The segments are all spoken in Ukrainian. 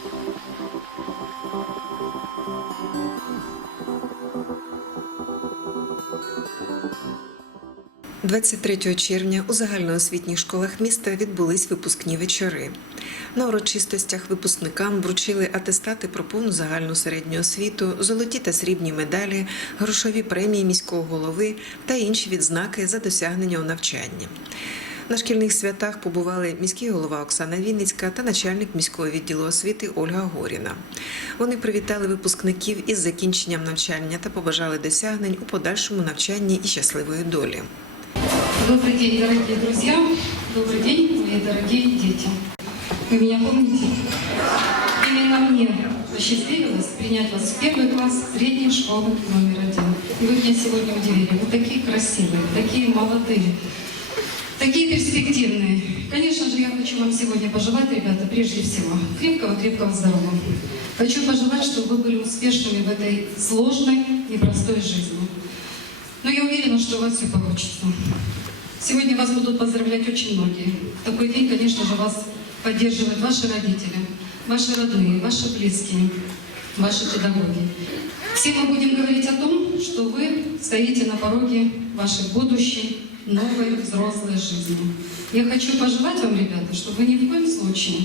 – 23 червня у загальноосвітніх школах міста відбулись випускні вечори. На урочистостях випускникам вручили атестати про повну загальну середню освіту, золоті та срібні медалі, грошові премії міського голови та інші відзнаки за досягнення у навчанні. На шкільних святах побували міський голова Оксана Вінницька та начальник міського відділу освіти Ольга Горіна. Вони привітали випускників із закінченням навчання та побажали досягнень у подальшому навчанні і щасливої долі. Добрый день, дорогие друзья. Добрый день, мои дорогие дети. Вы меня помните? Именно мне посчастливилось принять вас в первый класс средней школы номер один. И вы меня сегодня удивили. Вы такие красивые, такие молодые, Такие перспективные. Конечно же, я хочу вам сегодня пожелать, ребята, прежде всего, крепкого-крепкого здоровья. Хочу пожелать, чтобы вы были успешными в этой сложной, непростой жизни. Но я уверена, что у вас все получится. Сегодня вас будут поздравлять очень многие. В такой день, конечно же, вас поддерживают ваши родители, ваши родные, ваши близкие, ваши педагоги. Все мы будем говорить о том, что вы стоите на пороге вашей будущей, новой, взрослой жизни. Я хочу пожелать вам, ребята, чтобы вы ни в коем случае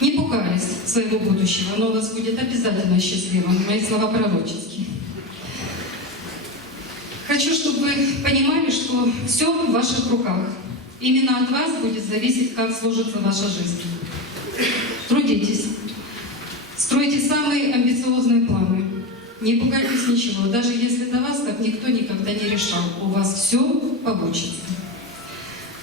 не пугались своего будущего. Оно у вас будет обязательно счастливым. Мои слова пророческие. Хочу, чтобы вы понимали, что все в ваших руках. Именно от вас будет зависеть, как сложится ваша жизнь. Трудитесь. Стройте самые амбициозные. Не пугайтесь ничего. Даже если до вас так никто никогда не решал, у вас все получится.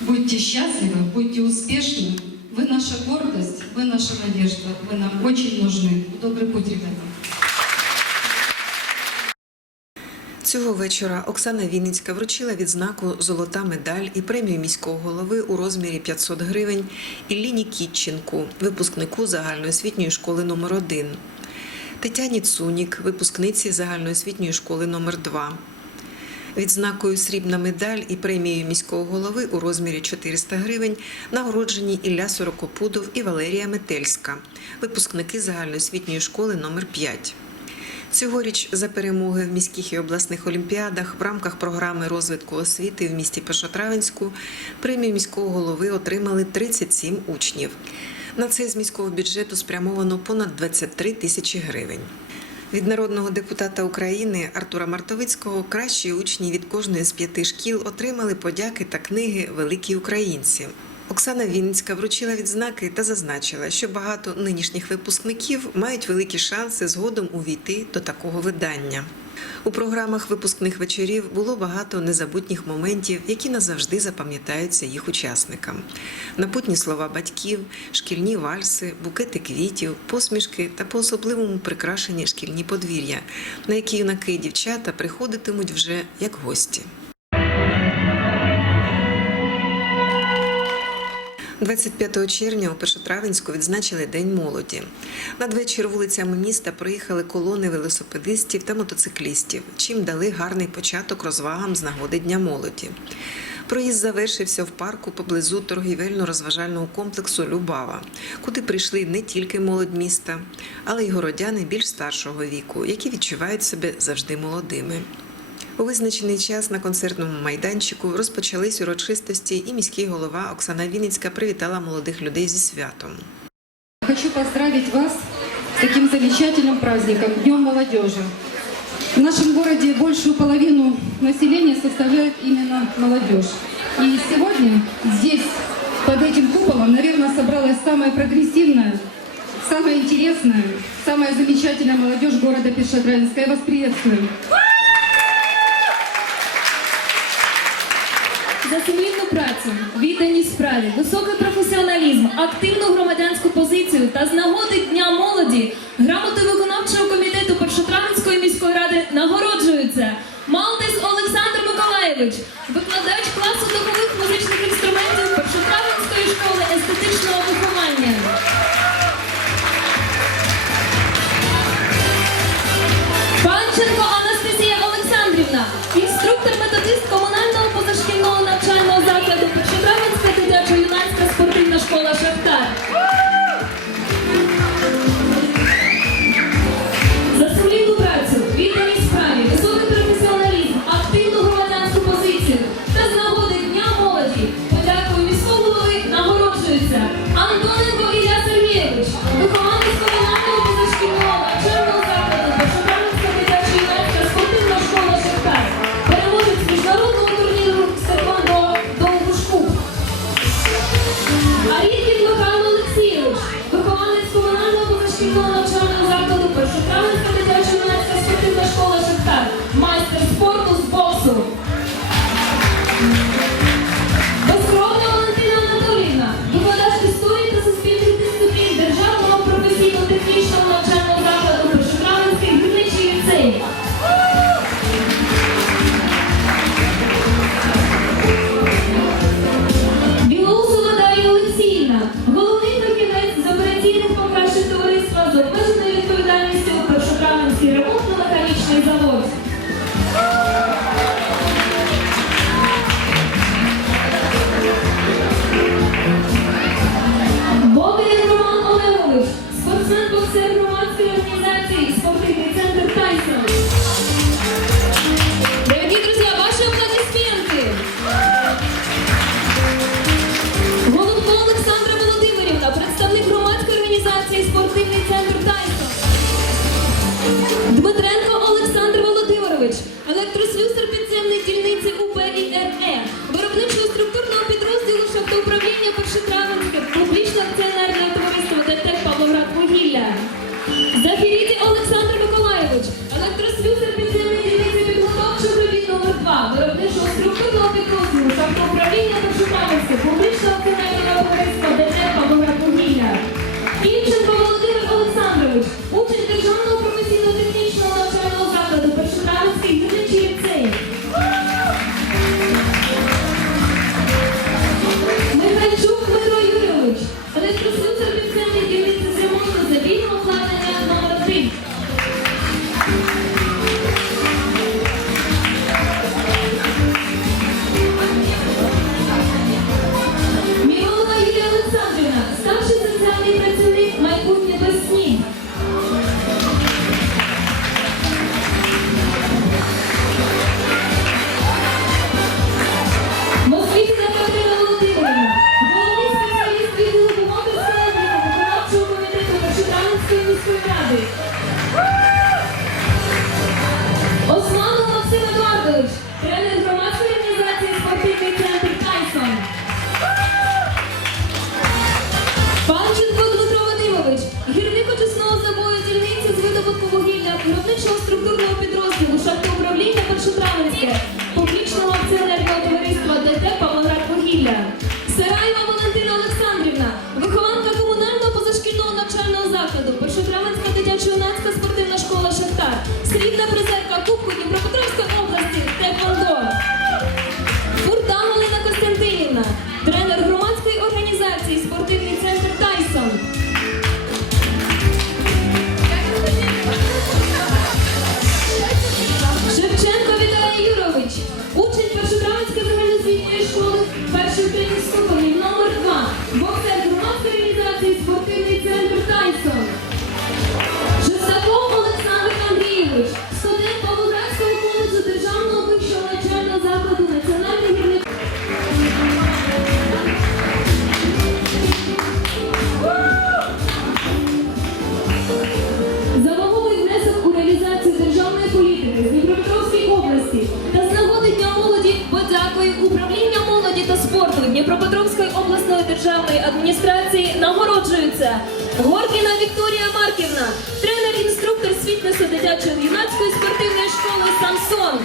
Будьте счастливы, будьте успешны. Вы наша гордость, вы наша надежда. Вы нам очень нужны. Добрый путь, ребята. Цього вечора Оксана Вінницька вручила відзнаку Золота медаль і премію міського голови у розмірі 500 гривень Ілліні Кітченку, випускнику загальноосвітньої школи номер 1 Тетяні Цунік, випускниці загальноосвітньої школи номер 2 Відзнакою Срібна медаль і премією міського голови у розмірі 400 гривень нагороджені Ілля Сорокопудов і Валерія Метельська, випускники загальноосвітньої школи номер 5 Цьогоріч за перемоги в міських і обласних олімпіадах в рамках програми розвитку освіти в місті Першотравенську премію міського голови отримали 37 учнів. На це з міського бюджету спрямовано понад 23 тисячі гривень. Від народного депутата України Артура Мартовицького кращі учні від кожної з п'яти шкіл отримали подяки та книги Великі українці. Оксана Вінницька вручила відзнаки та зазначила, що багато нинішніх випускників мають великі шанси згодом увійти до такого видання. У програмах випускних вечорів було багато незабутніх моментів, які назавжди запам'ятаються їх учасникам. Напутні слова батьків, шкільні вальси, букети квітів, посмішки та по особливому прикрашені шкільні подвір'я, на які юнаки і дівчата приходитимуть вже як гості. 25 червня у Першотравенську відзначили День молоді. Надвечір вулицями міста проїхали колони велосипедистів та мотоциклістів, чим дали гарний початок розвагам з нагоди Дня молоді. Проїзд завершився в парку поблизу торгівельно-розважального комплексу Любава, куди прийшли не тільки молодь міста, але й городяни більш старшого віку, які відчувають себе завжди молодими. У визначений час на концертному майданчику розпочались урочистості, і міський голова Оксана Вінницька привітала молодих людей зі святом. Хочу поздравить вас с таким замечательным праздником, Днем молодежи. В нашем городе большую половину населения составляет именно молодежь. И сегодня здесь, под этим куполом, наверное, собралась самая прогрессивная, самая интересная, самая замечательная молодежь города Пешатравинска. Я вас приветствую. За працю, відданість справі, високий професіоналізм, активну громадянську позицію та з нагоди Дня молоді грамоти виконавчого комітету Першотравенської міської ради нагороджуються. Малтис Олександр Миколаєвич, викладач класу духових музичних інструментів Першотравенської школи естетичного Ahí Панченко Дмитро Вадимович, гірник очисного забою дільниці з видобутку вугілля виробничого структурного підрозділу шахтоуправління Першотравенське, публічного акціонерного товариства ДТ Павлоград Вугілля. Сараєва Валентина Олександрівна, вихованка комунального позашкільного навчального закладу Першотравенська дитячо-юнацька спортивна нагороджуються Горкіна Вікторія Марківна, тренер-інструктор з фітнесу дитячої юнацької спортивної школи Самсон.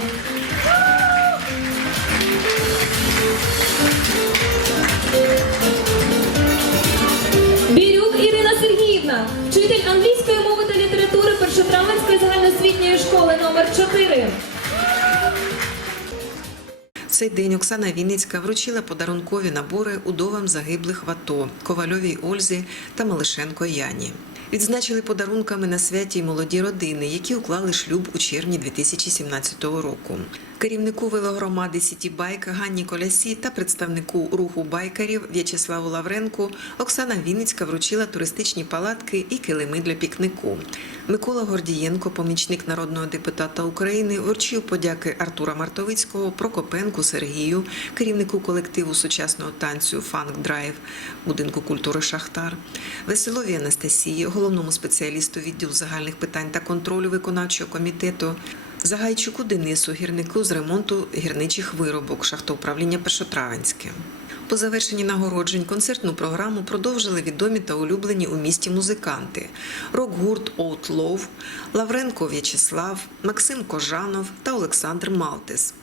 Цей день Оксана Вінницька вручила подарункові набори удовам загиблих в АТО Ковальовій Ользі та Малишенко Яні. Відзначили подарунками на святі й молоді родини, які уклали шлюб у червні 2017 року. Керівнику велогромади Сіті Байк Ганні Колясі та представнику руху байкерів В'ячеславу Лавренку Оксана Вінницька вручила туристичні палатки і килими для пікнику. Микола Гордієнко, помічник народного депутата України, вручив подяки Артура Мартовицького, Прокопенку Сергію, керівнику колективу сучасного танцю Фанк Драйв будинку культури Шахтар, Веселові Анастасії, головному спеціалісту відділу загальних питань та контролю виконавчого комітету. Загайчуку Денису, гірнику з ремонту гірничих виробок шахтоуправління Першотравенське. По завершенні нагороджень концертну програму продовжили відомі та улюблені у місті музиканти: рок-гурт Outlaw, Лавренко В'ячеслав, Максим Кожанов та Олександр Малтис.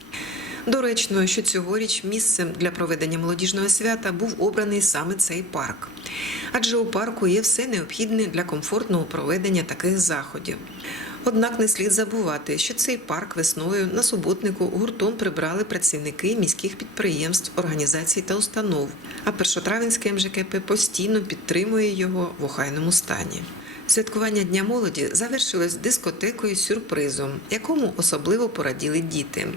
Доречно, що цьогоріч місцем для проведення молодіжного свята був обраний саме цей парк. Адже у парку є все необхідне для комфортного проведення таких заходів. Однак не слід забувати, що цей парк весною на суботнику гуртом прибрали працівники міських підприємств, організацій та установ. А першотравенське МЖКП постійно підтримує його в охайному стані. Святкування Дня молоді завершилось дискотекою сюрпризом, якому особливо пораділи діти.